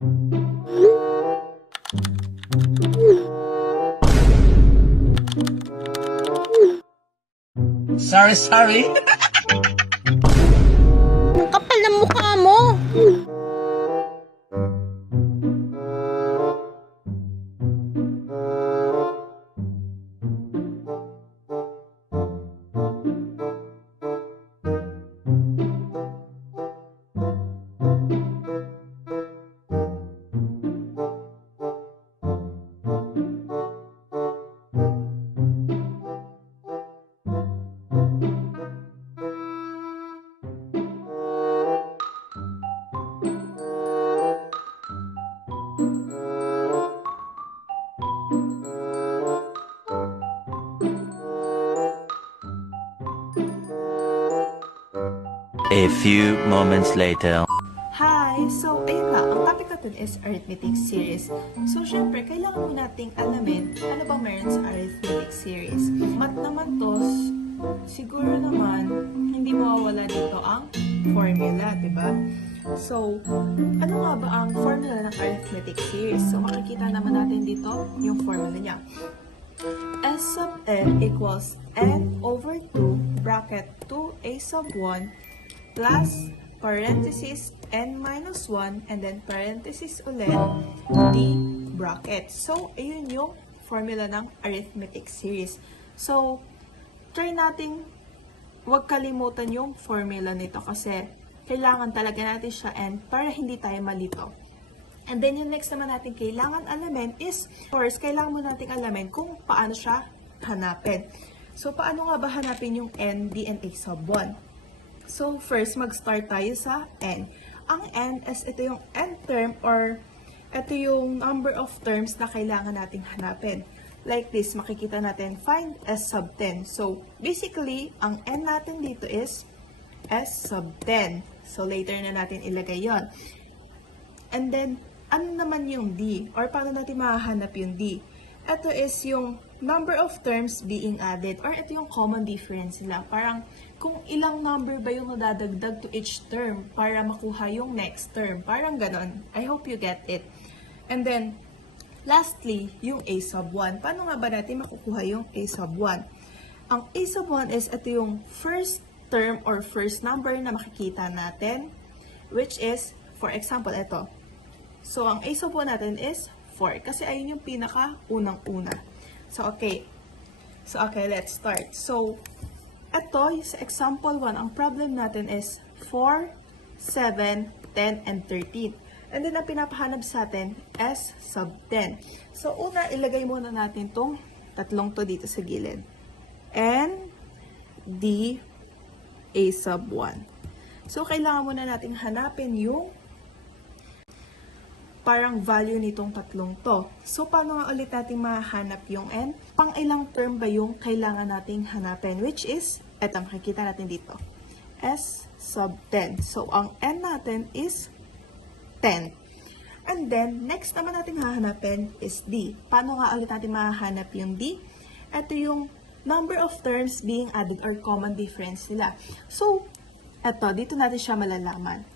Sorry. Ang kapal ng mukha mo. A few moments later. Hi! So, ayun na. Ang topic natin is arithmetic series. So, syempre, kailangan mo nating alamin ano bang meron sa arithmetic series. Mat naman to, siguro naman, hindi mawawala dito ang formula, di ba? So, ano nga ba ang formula ng arithmetic series? So, makikita naman natin dito yung formula niya. S sub n equals n over 2 bracket 2a sub 1 plus parenthesis n minus 1 and then parenthesis ulit d bracket. So, ayun yung formula ng arithmetic series. So, try nating huwag kalimutan yung formula nito kasi kailangan talaga natin siya and para hindi tayo malito. And then, yung next naman natin kailangan alamin is, first, kailangan mo natin alamin kung paano siya hanapin. So, paano nga ba hanapin yung n, d, and a sub 1? So, first, mag-start tayo sa n. Ang n is ito yung n term or ito yung number of terms na kailangan nating hanapin. Like this, makikita natin, find s sub 10. So, basically, ang n natin dito is s sub 10. So, later na natin ilagay yon. And then, ano naman yung d? Or paano natin mahahanap yung d? Ito is yung number of terms being added. Or ito yung common difference nila. Parang kung ilang number ba yung nadadagdag to each term para makuha yung next term. Parang ganon. I hope you get it. And then, lastly, yung a sub 1. Paano nga ba natin makukuha yung a sub 1? Ang a sub 1 is ito yung first term or first number na makikita natin, which is, for example, ito. So, ang a sub 1 natin is 4 kasi ayun yung pinaka-unang-una. So, okay. Let's start. So, ito, sa example 1, ang problem natin is 4, 7, 10, and 13. And then, ang pinapahanap sa atin, S sub 10. So, una, ilagay muna natin tong tatlong to dito sa gilid. N, D, A sub 1. So, kailangan muna natin hanapin yung parang value nitong tatlong to. So, paano nga ulit natin mahanap yung n? Pang ilang term ba yung kailangan nating hanapin? Which is, eto, makikita natin dito. S sub 10. So, ang n natin is 10. And then, next naman natin hahanapin is d. Paano nga ulit natin mahanap yung d? Ito yung number of terms being added or common difference nila. So, eto, dito natin siya malalaman.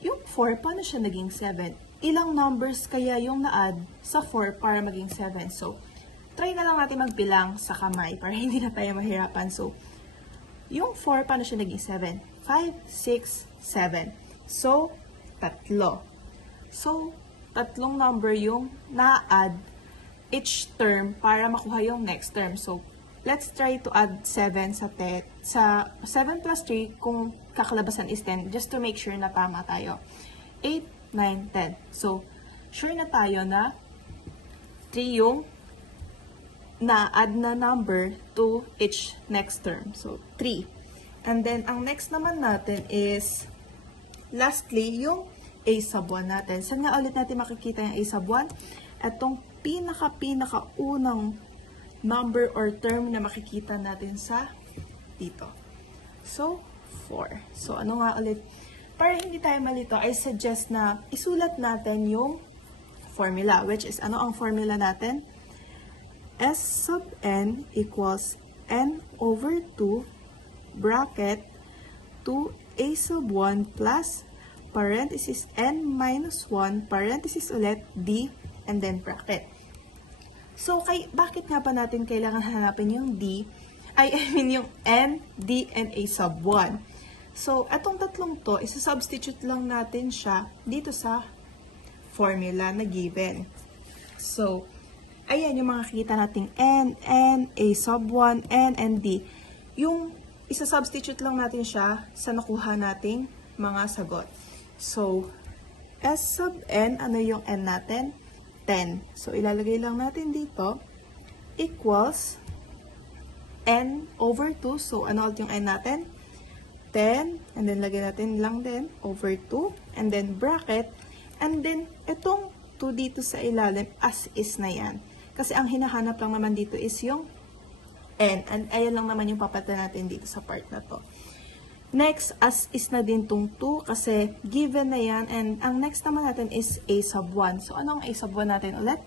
Yung 4, paano siya naging 7? Ilang numbers kaya yung na-add sa 4 para maging 7? So, try na lang natin magbilang sa kamay para hindi na tayo mahirapan. So, yung 4, paano siya naging 7? 5, 6, 7. So, tatlo. So, tatlong number yung na-add each term para makuha yung next term. So, let's try to add 7 sa 7 plus 3 kung kakalabasan is 10 just to make sure na tama tayo. 8, 9, 10. So, sure na tayo na 3 yung na-add na number to each next term. So, 3. And then, ang next naman natin is lastly, yung a sub 1 natin. Saan nga ulit natin makikita yung a sub 1? Itong pinaka-unang number or term na makikita natin sa dito. So, 4. So, ano nga ulit? Para hindi tayo malito, I suggest na isulat natin yung formula, which is, ano ang formula natin? S sub n equals n over 2 bracket 2a sub 1 plus parenthesis n minus 1, parenthesis ulit, d, and then bracket. So, bakit nga ba natin kailangan hanapin yung d? I mean yung n, d, and a sub 1. So, etong tatlong to, isa-substitute lang natin siya dito sa formula na given. So, ayan yung mga kita nating n, a sub 1, n, and d. Yung isa-substitute lang natin siya sa nakuha nating mga sagot. So, s sub n, ano yung n natin? 10. So, ilalagay lang natin dito, equals n over 2. So, ano ulit yung n natin? 10. And then, lagay natin lang din, over 2. And then, bracket. And then, itong 2 dito sa ilalim, as is na yan. Kasi ang hinahanap lang naman dito is yung n. And ayan lang naman yung papalitan natin dito sa part na to. Next, as is na din tong 2 kasi given na yan. And ang next naman natin is a sub 1. So, anong a sub 1 natin ulit?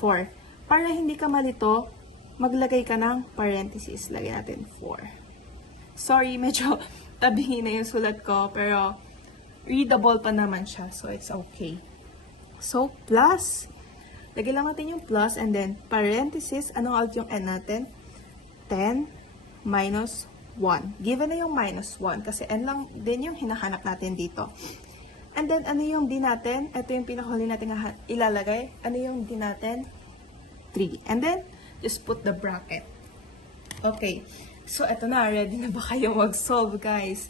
4. Para hindi ka malito, maglagay ka ng parenthesis. Lagay natin 4. Sorry, medyo tabingin na yung sulat ko. Pero, readable pa naman siya. So, it's okay. So, plus. Lagay lang natin yung plus and then parenthesis. Anong alt yung n natin? 10 minus 1. Given na yung minus 1 kasi n lang din yung hinahanap natin dito. And then, ano yung d natin? Ito yung pinakahuli natin ilalagay. Ano yung d natin? 3. And then, just put the bracket. Okay. So, eto na. Ready na ba kayo mag-solve, guys?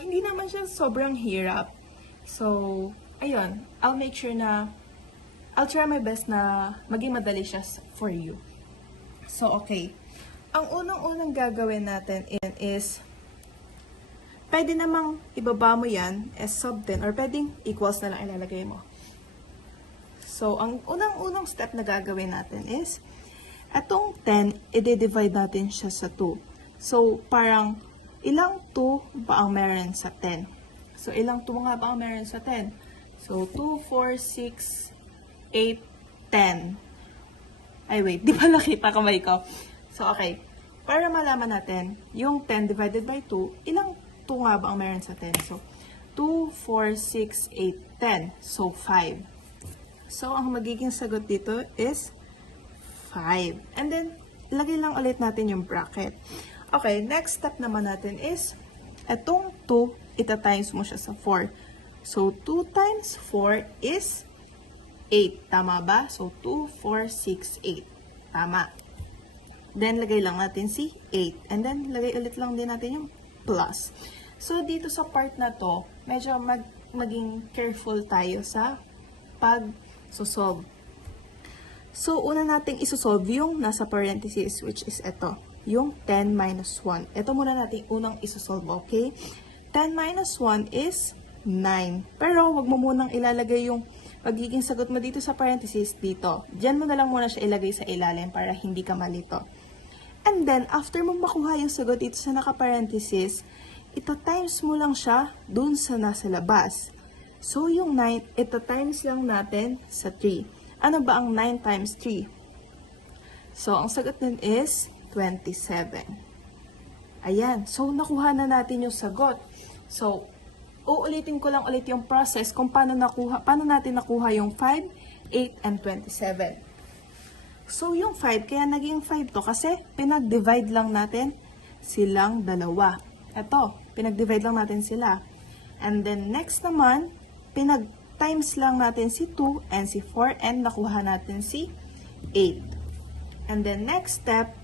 Hindi naman siya sobrang hirap. So, ayun. I'll make sure na I'll try my best na maging madali siya for you. So, okay. Ang unang-unang gagawin natin is, pwede namang ibaba mo yan as sub 10 or pwedeng equals na lang ilalagay mo. So, ang unang-unang step na gagawin natin is, etong 10, i-divide natin siya sa 2. So, parang, ilang 2 ba ang meron sa 10? So, ilang 2 nga ba ang meron sa 10? So, 2, 4, 6, 8, 10. Ay, wait. Di ba nakita kamay ko? So, okay. Para malaman natin, yung 10 divided by 2, ilang 2 nga ba ang meron sa 10? So, 2, 4, 6, 8, 10. So, 5. So, ang magiging sagot dito is 5. And then, lagay lang ulit natin yung bracket. Okay, next step naman natin is, etong 2, ita-times mo siya sa 4. So, 2 times 4 is 8. Tama ba? So, 2, 4, 6, 8. Tama. Then, lagay lang natin si 8. And then, lagay ulit lang din natin yung plus. So, dito sa part na to, medyo maging careful tayo sa pag-solve. So, una nating isosolve yung nasa parenthesis, which is ito. Yung 10 minus 1. Ito muna nating unang isosolve, okay? 10 minus 1 is 9. Pero, wag mo munang ilalagay yung pagiging sagot mo dito sa parenthesis dito. Diyan mo na lang muna siya ilagay sa ilalim para hindi ka malito. And then, after mo makuha yung sagot dito sa naka-parenthesis, ita-times mo lang siya dun sa nasa labas. So, yung 9, ita-times lang natin sa 3. Ano ba ang 9 times 3? So, ang sagot nun is 27. Ayan. So, nakuha na natin yung sagot. So, uulitin ko lang ulit yung process kung paano natin nakuha yung 5, 8, and 27. So, yung 5, kaya naging 5 to kasi pinag-divide lang natin silang dalawa. Ito, pinag-divide lang natin sila. And then, next naman, pinag-times lang natin si 2 and si 4 and nakuha natin si 8. And then, next step,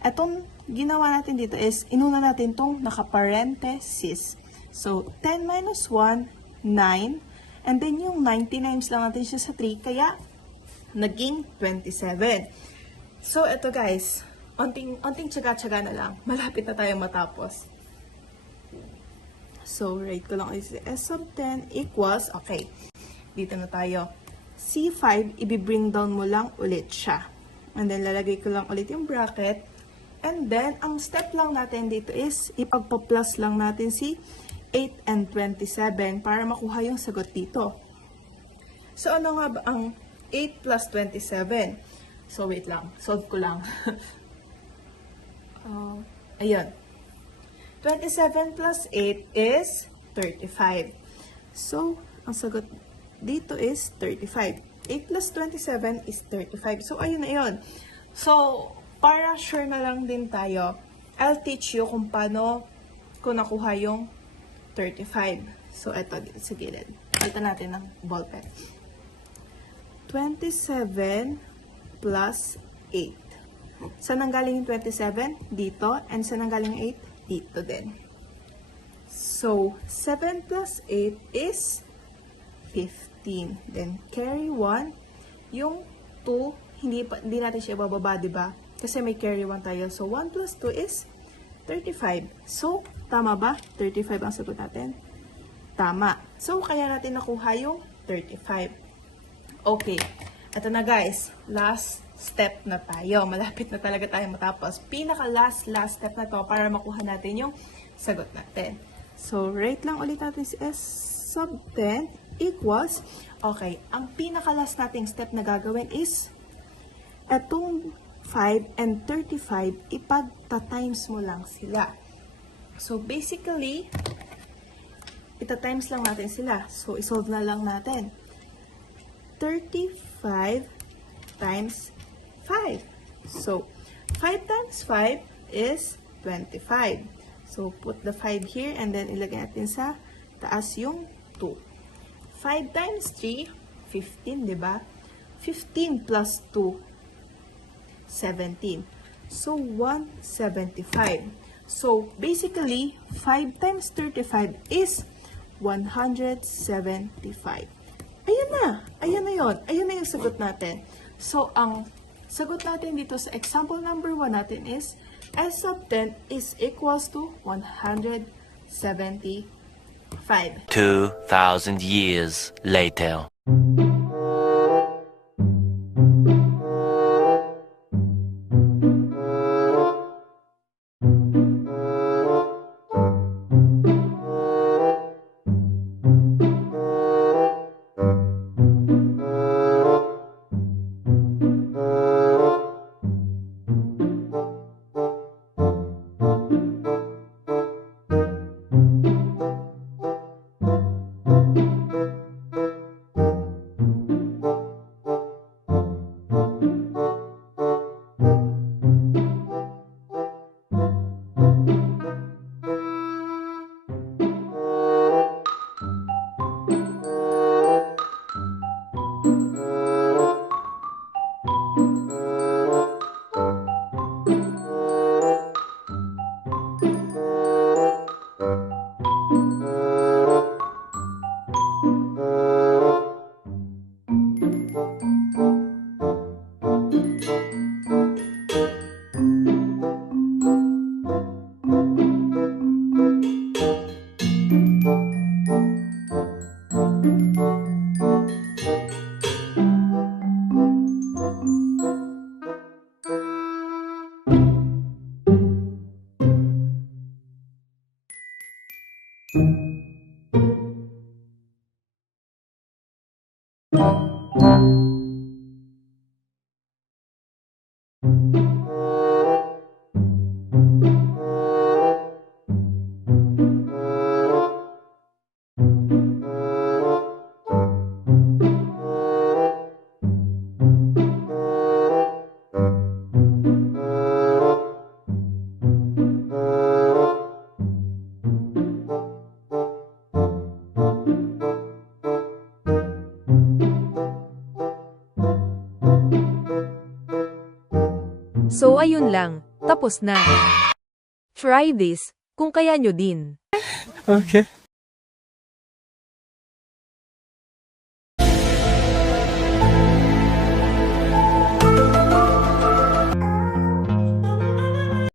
etong ginawa natin dito is, inuna natin tong naka-parenthesis. So, 10 minus 1, 9. And then, yung 99 lang natin siya sa 3, kaya naging 27. So, eto guys, onting tsaga-tsaga na lang. Malapit na tayo matapos. So, write ko lang is S sub 10 equals, okay, dito na tayo. C5, i-bring down mo lang ulit siya. And then, lalagay ko lang ulit yung bracket. And then, ang step lang natin dito is, ipagpa-plus lang natin si 8 and 27 para makuha yung sagot dito. So, ano nga ba ang 8 plus 27? So, wait lang. Solve ko lang. Ayun. 27 plus 8 is 35. So, ang sagot dito is 35. 8 plus 27 is 35. So, ayun na yun. So, para sure na lang din tayo, I'll teach you kung paano ko nakuha yung 35. So, eto dito sa gilid. Palitan natin ng ballpen. 27 plus 8. Saan nanggaling yung 27? Dito. And saan nanggaling yung 8? Dito din. So, 7 plus 8 is 15. Then, carry 1. Yung 2, hindi natin siya bababa, diba? Kasi may carry 1 tayo. So, 1 plus 2 is 35. So, tama ba? 35 ang sagot natin. Tama. So, kaya natin nakuha yung 35. Okay. Ito na guys. Last step na tayo. Malapit na talaga tayo matapos. Pinaka-last step na to para makuha natin yung sagot natin. So, write lang ulit natin si S sub 10 equals, okay, ang pinaka-last nating step na gagawin is, etong 5 and 35, ipagta-times mo lang sila. So, basically, ita-times lang natin sila. So, isolve na lang natin. 35 times 5. So, 5 times 5 is 25. So, put the 5 here and then ilagay natin sa taas yung 2. 5 times 3, 15, diba? 15 plus 2, 17. So, 175. So, basically, 5 times 35 is 175. Ayan na. Ayan na yun. Ayan na yung sagot natin. So, ang sagot natin dito sa example number 1 natin is S sub 10 is equals to 175. 2,000 years later. So ayun lang, tapos na. Try this, kung kaya nyo din. Okay.